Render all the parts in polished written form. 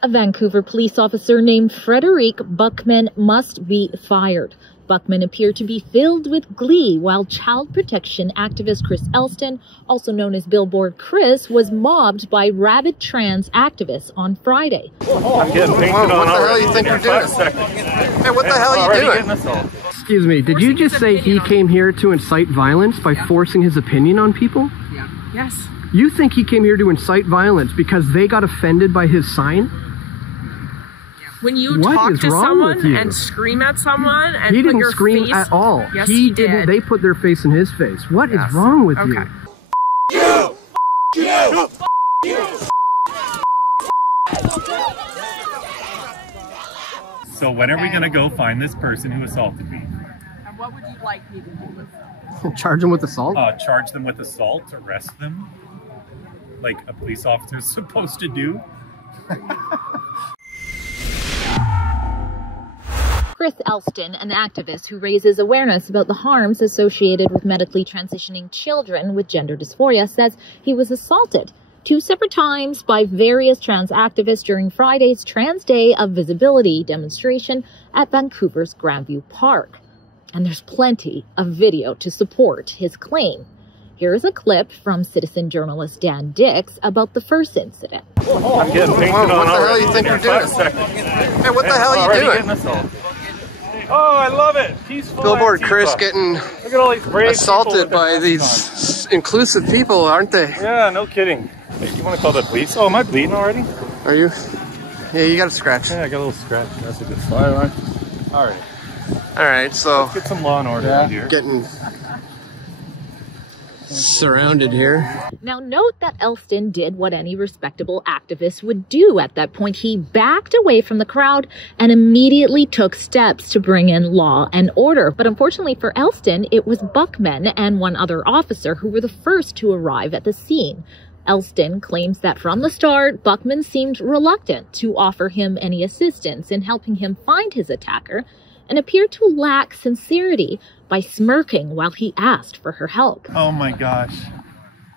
A Vancouver police officer named Frederike Buchmann must be fired. Buchmann appeared to be filled with glee while child protection activist Chris Elston, also known as Billboard Chris, was mobbed by rabid trans activists on Friday. I'm getting painted on. What the hell you think you're doing? Hey, what the hell are you doing? Excuse me, did you just say he came here to incite violence by forcing his opinion on people? Yeah. Yes. You think he came here to incite violence because they got offended by his sign? When you talk to someone and scream at someone and he put didn't your scream face, at all. Yes, he didn't. They put their face in his face. What is wrong with you? So when are we gonna go find this person who assaulted me? And what would you like me to do with them? Charge them with assault? Charge them with assault, arrest them, like a police officer is supposed to do. Chris Elston, an activist who raises awareness about the harms associated with medically transitioning children with gender dysphoria, says he was assaulted 2 separate times by various trans activists during Friday's Trans Day of Visibility demonstration at Vancouver's Grandview Park. And there's plenty of video to support his claim. Here's a clip from citizen journalist Dan Dix about the first incident. I'm getting painted on. What the hell you think you're doing? Hey, what the hell are you doing? Oh, I love it. Peaceful. Billboard Chris getting Look at all these brave assaulted by these inclusive people, aren't they? Yeah, no kidding. Hey, you want to call the police? Oh, am I bleeding already? Are you? Yeah, you got a scratch. Yeah, I got a little scratch. That's a good sign. All right. All right, so let's get some law and order in here. Getting surrounded here. Now note that Elston did what any respectable activist would do at that point. He backed away from the crowd and immediately took steps to bring in law and order. But unfortunately for Elston, it was Buchmann and one other officer who were the first to arrive at the scene. Elston claims that from the start, Buchmann seemed reluctant to offer him any assistance in helping him find his attacker and appeared to lack sincerity by smirking while he asked for her help. Oh my gosh.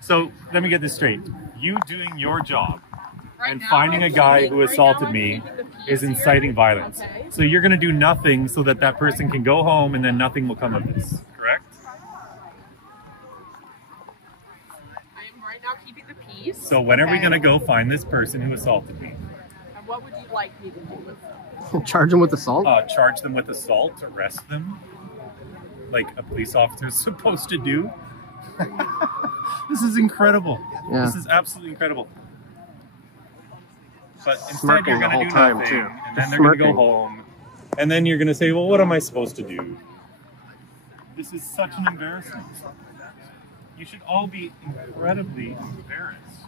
So let me get this straight. You doing your job and finding a guy who assaulted me is inciting violence. So you're going to do nothing so that that person can go home and then nothing will come of this, correct? I am right now keeping the peace. So when are we going to go find this person who assaulted me? And what would you like me to do with them? Charge them with assault? Charge them with assault, arrest them, like a police officer is supposed to do. This is incredible. Yeah. This is absolutely incredible. But instead you're going to do nothing, and then they're going to go home, and then you're going to say, well, what am I supposed to do? This is such an embarrassment. You should all be incredibly embarrassed.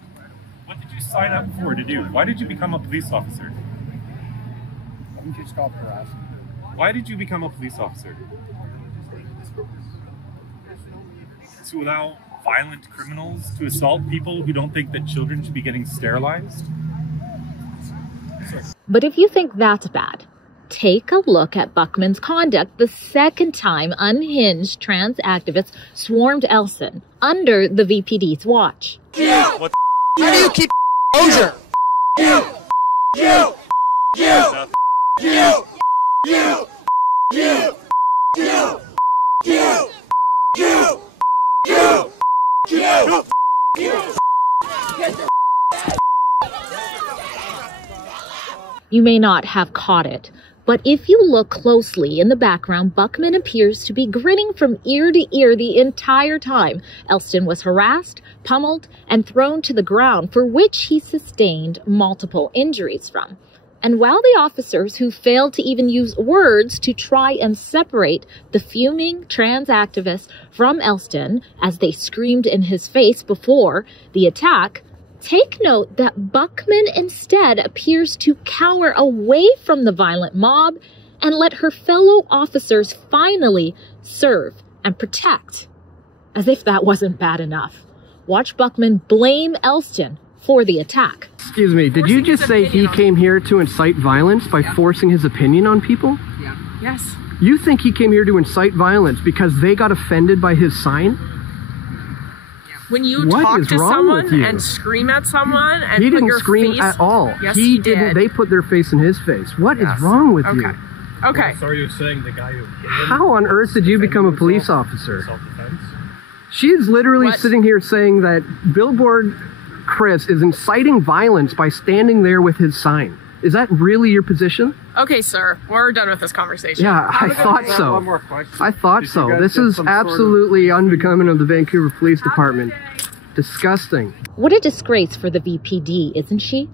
What did you sign up for to do? Why did you become a police officer? Why didn't you stop harassing? Why did you become a police officer? To allow violent criminals to assault people who don't think that children should be getting sterilized? But if you think that's bad, take a look at Buchmann's conduct the second time unhinged trans activists swarmed Elston under the VPD's watch. What the How do you keep closure? You may not have caught it, but if you look closely in the background, Buchmann appears to be grinning from ear to ear the entire time. Elston was harassed, pummeled, and thrown to the ground, for which he sustained multiple injuries from. And while the officers who failed to even use words to try and separate the fuming trans activists from Elston as they screamed in his face before the attack, take note that Buchmann instead appears to cower away from the violent mob and let her fellow officers finally serve and protect. As if that wasn't bad enough. Watch Buchmann blame Elston for the attack. Excuse me, did you just say he came here to incite violence by forcing his opinion on people? Yeah. Yes. You think he came here to incite violence because they got offended by his sign? When you talk to someone and scream at someone and he put didn't your scream face, at all. Yes, he didn't. They put their face in his face. What is wrong with you? Okay. So are you saying the guy who hit him? How on earth did you become a police officer? Self-defense? She is literally sitting here saying that Billboard Chris is inciting violence by standing there with his sign. Is that really your position? Okay, sir. We're done with this conversation. Yeah, I thought so. One more question. I thought so. This is absolutely unbecoming of the Vancouver Police Department. Disgusting. What a disgrace for the VPD, isn't she?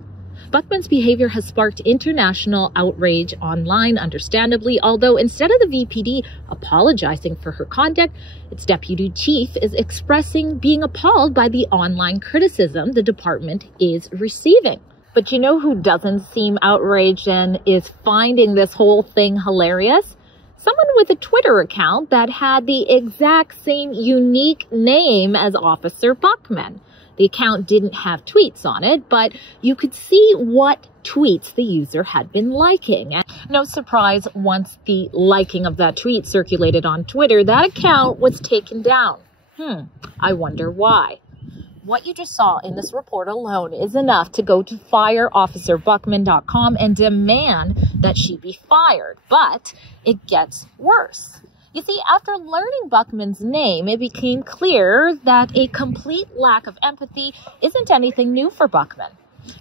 Buchmann's behavior has sparked international outrage online, understandably, although instead of the VPD apologizing for her conduct, its deputy chief is expressing being appalled by the online criticism the department is receiving. But you know who doesn't seem outraged and is finding this whole thing hilarious? Someone with a Twitter account that had the exact same unique name as Officer Buchmann. The account didn't have tweets on it, but you could see what tweets the user had been liking. And no surprise, once the liking of that tweet circulated on Twitter, that account was taken down. I wonder why. What you just saw in this report alone is enough to go to fireofficerbuchmann.com and demand that she be fired. But it gets worse. You see, after learning Buchmann's name, it became clear that a complete lack of empathy isn't anything new for Buchmann.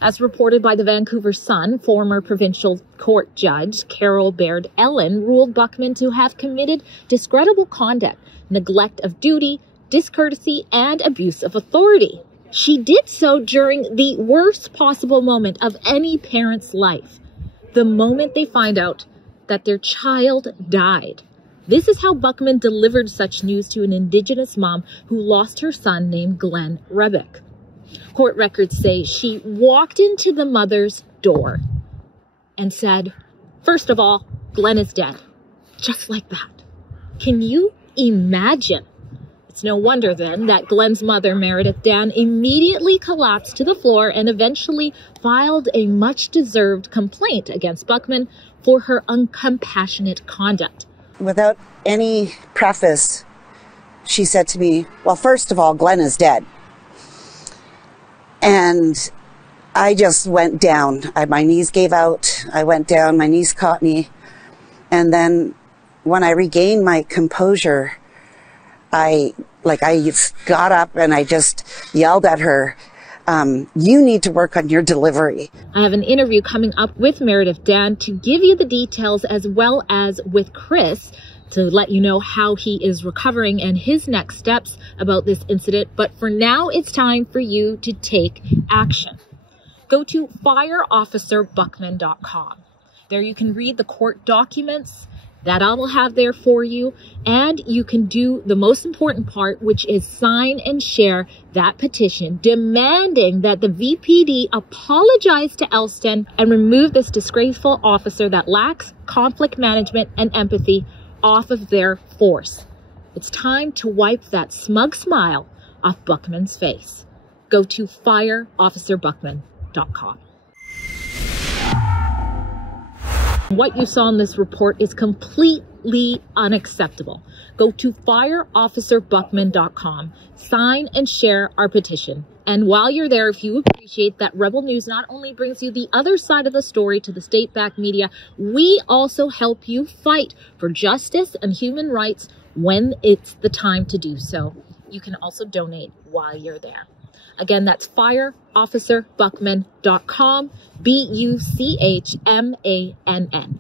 As reported by the Vancouver Sun, former provincial court judge Carol Baird Ellen ruled Buchmann to have committed discreditable conduct, neglect of duty, discourtesy, and abuse of authority. She did so during the worst possible moment of any parent's life, the moment they find out that their child died. This is how Buchmann delivered such news to an Indigenous mom who lost her son named Glenn Rebick. Court records say she walked into the mother's door and said, "First of all, Glenn is dead." Just like that. Can you imagine? It's no wonder then that Glenn's mother, Meredith Dan, immediately collapsed to the floor and eventually filed a much-deserved complaint against Buchmann for her uncompassionate conduct. Without any preface, she said to me, "Well, first of all, Glenn is dead." And I just went down. My knees gave out. I went down. My knees caught me. And then when I regained my composure, I got up and I just yelled at her, "You need to work on your delivery." I have an interview coming up with Meredith Dan to give you the details, as well as with Chris to let you know how he is recovering and his next steps about this incident. But for now, it's time for you to take action. Go to fireofficerbuchmann.com. There you can read the court documents that I will have there for you, and you can do the most important part, which is sign and share that petition demanding that the VPD apologize to Elston and remove this disgraceful officer that lacks conflict management and empathy off of their force. It's time to wipe that smug smile off Buchmann's face. Go to fireofficerbuchmann.com. What you saw in this report is completely unacceptable. Go to fireofficerbuchmann.com, sign and share our petition. And while you're there, if you appreciate that Rebel News not only brings you the other side of the story to the state-backed media, we also help you fight for justice and human rights when it's the time to do so. You can also donate while you're there. Again, that's fireofficerbuchmann.com, Buchmann.